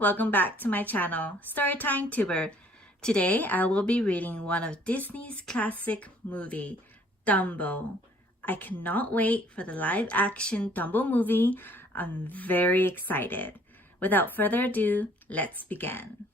welcome back to my channel, Storytymetuber. Today I will be reading one of Disney's classic movie, Dumbo. I cannot wait for the live-action Dumbo movie. I'm very excited. Without further ado, let's begin.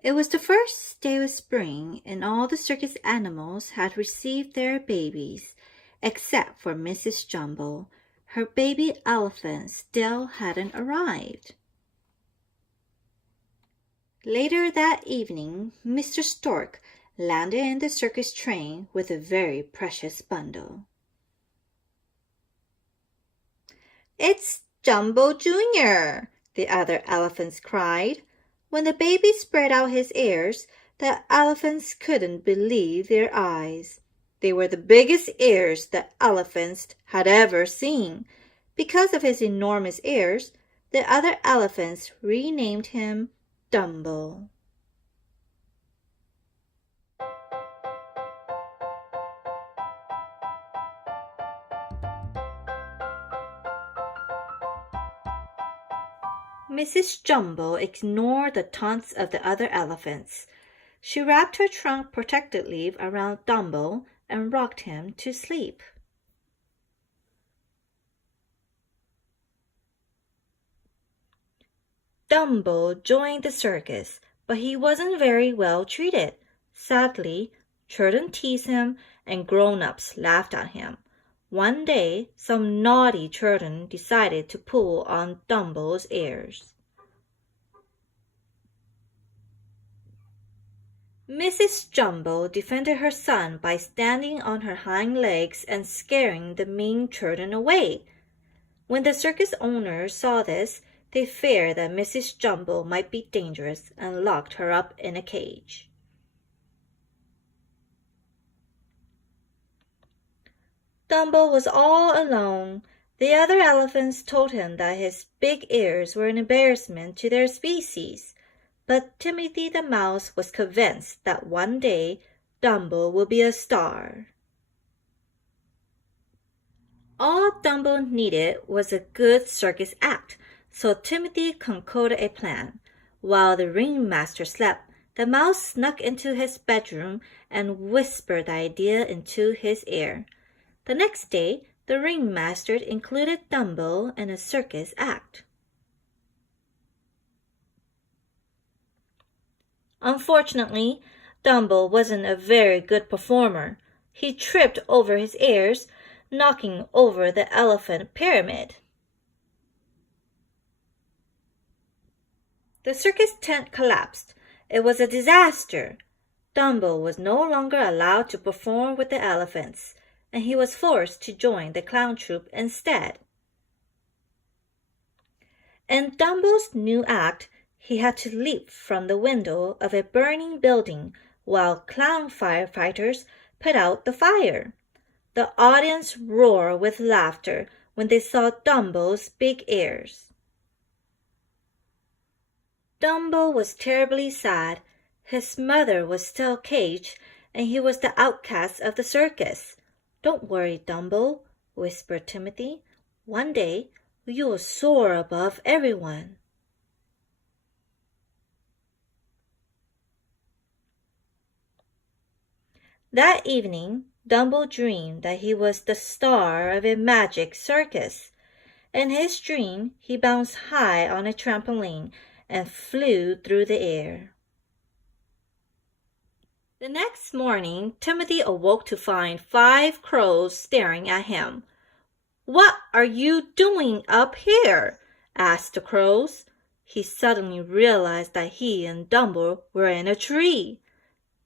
It was the first day of spring, and all the circus animals had received their babies, except for Mrs. Jumbo. Her baby elephant still hadn't arrived. Later that evening, Mr. Stork landed in the circus train with a very precious bundle. "It's Jumbo Jr.," the other elephants cried. When the baby spread out his ears, the elephants couldn't believe their eyes. They were the biggest ears the elephants had ever seen. Because of his enormous ears, the other elephants renamed him Dumbo. Mrs. Jumbo ignored the taunts of the other elephants. She wrapped her trunk protectively around Dumbo and rocked him to sleep. Dumbo joined the circus, but he wasn't very well treated. Sadly, children teased him and grown-ups laughed at him. One day, some naughty children decided to pull on Dumbo's ears. Mrs. Jumbo defended her son by standing on her hind legs and scaring the mean children away. When the circus owners saw this, they feared that Mrs. Jumbo might be dangerous and locked her up in a cage. Dumbo was all alone. The other elephants told him that his big ears were an embarrassment to their species, but Timothy the Mouse was convinced that one day Dumbo would be a star. All Dumbo needed was a good circus act, so Timothy concocted a plan. While the ringmaster slept, the mouse snuck into his bedroom and whispered the idea into his ear. The next day, the ringmaster included Dumbo in a circus act. Unfortunately, Dumbo wasn't a very good performer. He tripped over his ears, knocking over the elephant pyramid. The circus tent collapsed. It was a disaster. Dumbo was no longer allowed to perform with the elephants, and he was forced to join the clown troupe instead. In Dumbo's new act, he had to leap from the window of a burning building while clown firefighters put out the fire. The audience roared with laughter when they saw Dumbo's big ears. Dumbo was terribly sad. His mother was still caged, and he was the outcast of the circus. "Don't worry, Dumbo," whispered Timothy. "One day you will soar above everyone." That evening, Dumbo dreamed that he was the star of a magic circus. In his dream, he bounced high on a trampoline and flew through the air. The next morning, Timothy awoke to find 5 crows staring at him. "What are you doing up here?" asked the crows. He suddenly realized that he and Dumbo were in a tree.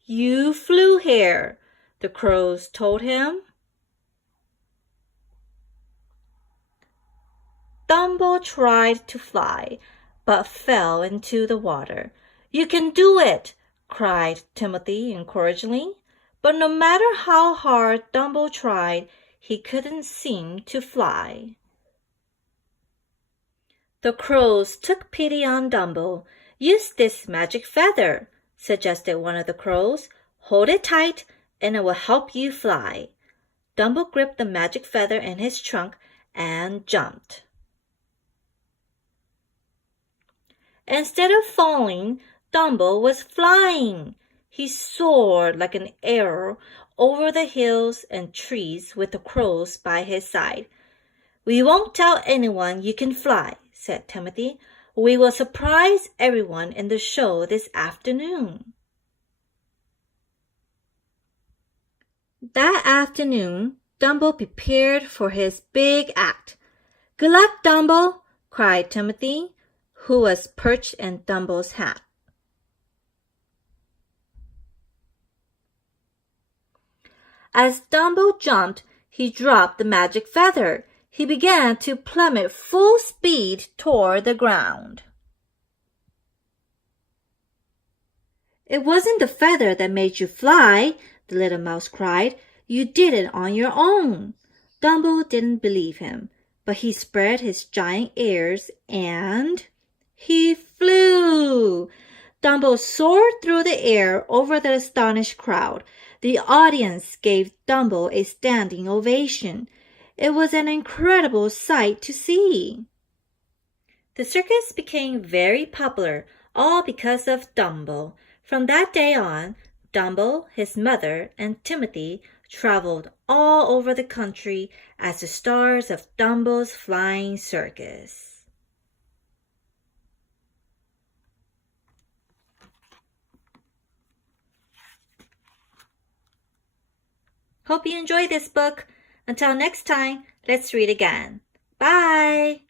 "You flew here," the crows told him. Dumbo tried to fly, but fell into the water. "You can do it!" cried Timothy encouragingly. But no matter how hard Dumbo tried, he couldn't seem to fly. The crows took pity on Dumbo. "Use this magic feather," suggested one of the crows. "Hold it tight and it will help you fly. Dumbo gripped the magic feather in his trunk and jumped. Instead of falling, Dumbo was flying. He soared like an arrow over the hills and trees with the crows by his side. "We won't tell anyone you can fly," said Timothy. "We will surprise everyone in the show this afternoon." That afternoon, Dumbo prepared for his big act. "Good luck, Dumbo!" cried Timothy, who was perched in Dumbo's hat. As Dumbo jumped, he dropped the magic feather. He began to plummet full speed toward the ground. "It wasn't the feather that made you fly," the little mouse cried. "You did it on your own." Dumbo didn't believe him, but he spread his giant ears and he flew. Dumbo soared through the air over the astonished crowd. The audience gave Dumbo a standing ovation. It was an incredible sight to see. The circus became very popular, all because of Dumbo. From that day on, Dumbo, his mother, and Timothy traveled all over the country as the stars of Dumbo's flying circus. Hope you enjoyed this book. Until next time, let's read again. Bye!